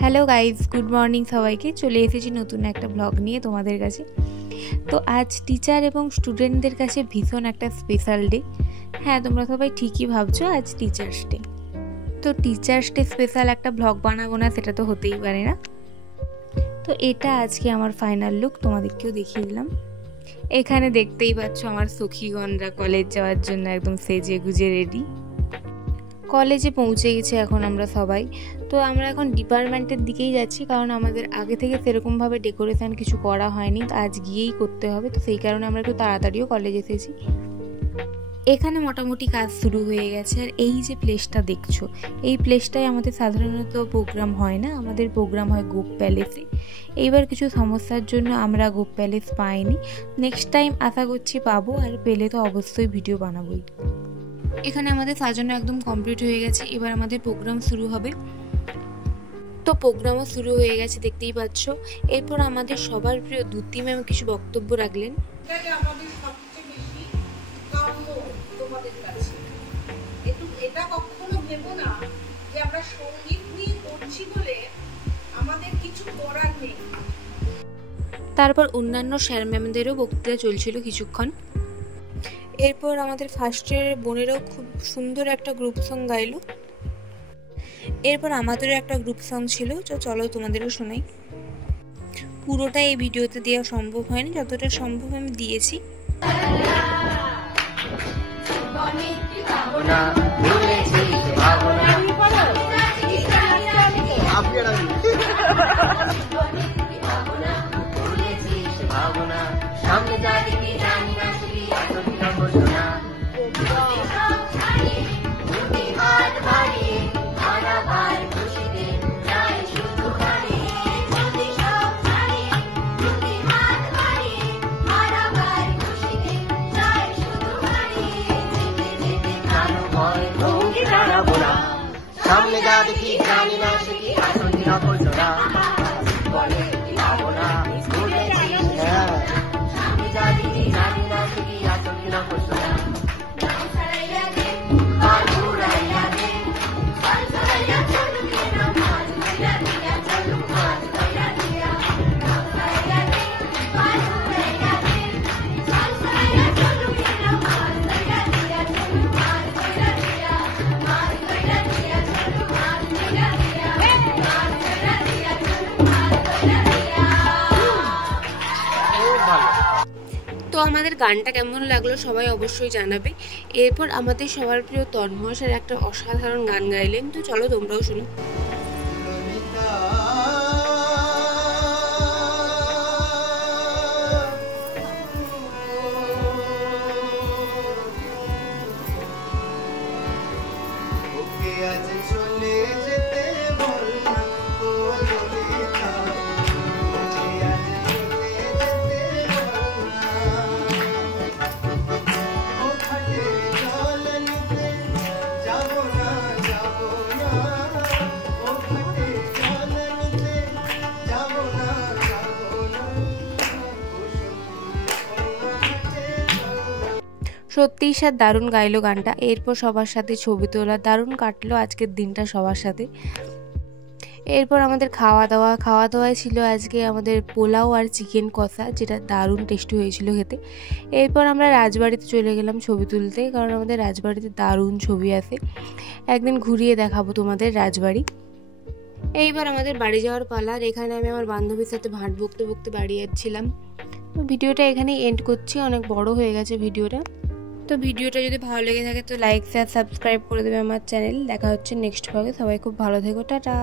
Hello guys, good morning সবাইকে। চলে এসেছি নতুন একটা ব্লগ নিয়ে তোমাদের কাছে। তো আজ টিচার এবং স্টুডেন্টদের কাছে ভীষণ একটা স্পেশাল ডে। হ্যাঁ, তোমরা সবাই ঠিকই ভাবছো, আজ টিচার্স ডে। তো টিচার্স ডে স্পেশাল একটা ব্লগ বানাবো না, সেটা তো হতেই পারে না। তো এটা আজকে আমার ফাইনাল লুক, তোমাদেরকেও দেখিয়ে দিলাম। এখানে দেখতেই পাচ্ছ আমার সখীগণরা কলেজ যাওয়ার জন্য একদম সেজে গুজে রেডি। কলেজে পৌঁছে গেছি এখন আমরা সবাই। তো আমরা এখন ডিপার্টমেন্টের দিকেই যাচ্ছি, কারণ আমাদের আগে থেকে সেরকমভাবে ডেকোরেশন কিছু করা হয়নি, তো আজ গিয়েই করতে হবে। তো সেই কারণে আমরা একটু তাড়াতাড়িও কলেজে এসেছি। এখানে মোটামুটি কাজ শুরু হয়ে গেছে। আর এই যে প্লেসটা দেখছো, এই প্লেসটাই আমাদের সাধারণত প্রোগ্রাম হয় না, আমাদের প্রোগ্রাম হয় গোপ প্যালেসে। এইবার কিছু সমস্যার জন্য আমরা গোপ প্যালেস পাইনি। নেক্সট টাইম আশা করছি পাবো, আর পেলে তো অবশ্যই ভিডিও বানাবোই। এখানে আমাদের সাজানো একদম কমপ্লিট হয়ে গেছে, এবার আমাদের প্রোগ্রাম শুরু হবে। তো প্রোগ্রামও শুরু হয়ে গেছে, দেখতেই পাচ্ছ। এরপর আমাদের সবার প্রিয় দ্যুতি ম্যাম কিছু বক্তব্য রাখলেন। এটা কখনো ভেবো না যে আমরা সঙ্গীত নিয়ে করছি বলে আমাদের কিছু করার নেই। তারপর অন্যান্য স্যার ম্যামদেরও বক্তৃতা চলছিল কিছুক্ষণ। এরপর আমাদের ফার্স্ট ইয়ারের বোনেরাও খুব সুন্দর একটা গ্রুপ সং গাইলো। এরপর আমাদেরও একটা গ্রুপ সং ছিল, তো চলো তোমাদেরও শোনাই। পুরোটা এই ভিডিওতে দেওয়া সম্ভব হয়নি, যতটা সম্ভব আমি দিয়েছি। সামনে যা দেখি জানি না সে কি আসল কি নকল জোড়া বলে কি পাবো না ভুলেছিস হ্যাঁ সামনে যা দেখি জানি না সে কি আসল কি নকল জোড়া তো আমাদের গানটা কেমন লাগলো সবাই অবশ্যই জানাবে। এরপর আমাদের সবার প্রিয় তন্ময় স্যার একটা অসাধারণ গান গাইলেন, তো চলো তোমরাও শোনো। সত্যিই স্যার দারুণ গাইলো গানটা। এরপর সবার সাথে ছবি তোলা, দারুণ কাটলো আজকের দিনটা সবার সাথে। এরপর আমাদের খাওয়া দাওয়ায় ছিল আজকে আমাদের পোলাও আর চিকেন কষা, যেটা দারুণ টেস্টি হয়েছিল খেতে। এরপর আমরা রাজবাড়িতে চলে গেলাম ছবি তুলতে, কারণ আমাদের রাজবাড়িতে দারুণ ছবি আসে। একদিন ঘুরিয়ে দেখাবো তোমাদের রাজবাড়ি। এইবার আমাদের বাড়ি যাওয়ার পালার। এখানে আমি আমার বান্ধবীর সাথে ভাট বকতে বকতে বাড়ি যাচ্ছিলাম। তো ভিডিওটা এখানেই এন্ড করছি, অনেক বড় হয়ে গেছে ভিডিওটা। তো ভিডিওটা যদি ভালো লেগে থাকে তো লাইক শেয়ার সাবস্ক্রাইব করে দেবে আমার চ্যানেল। দেখা হচ্ছে নেক্সট ভাগে। সবাই খুব ভালো থেকো, টাটা।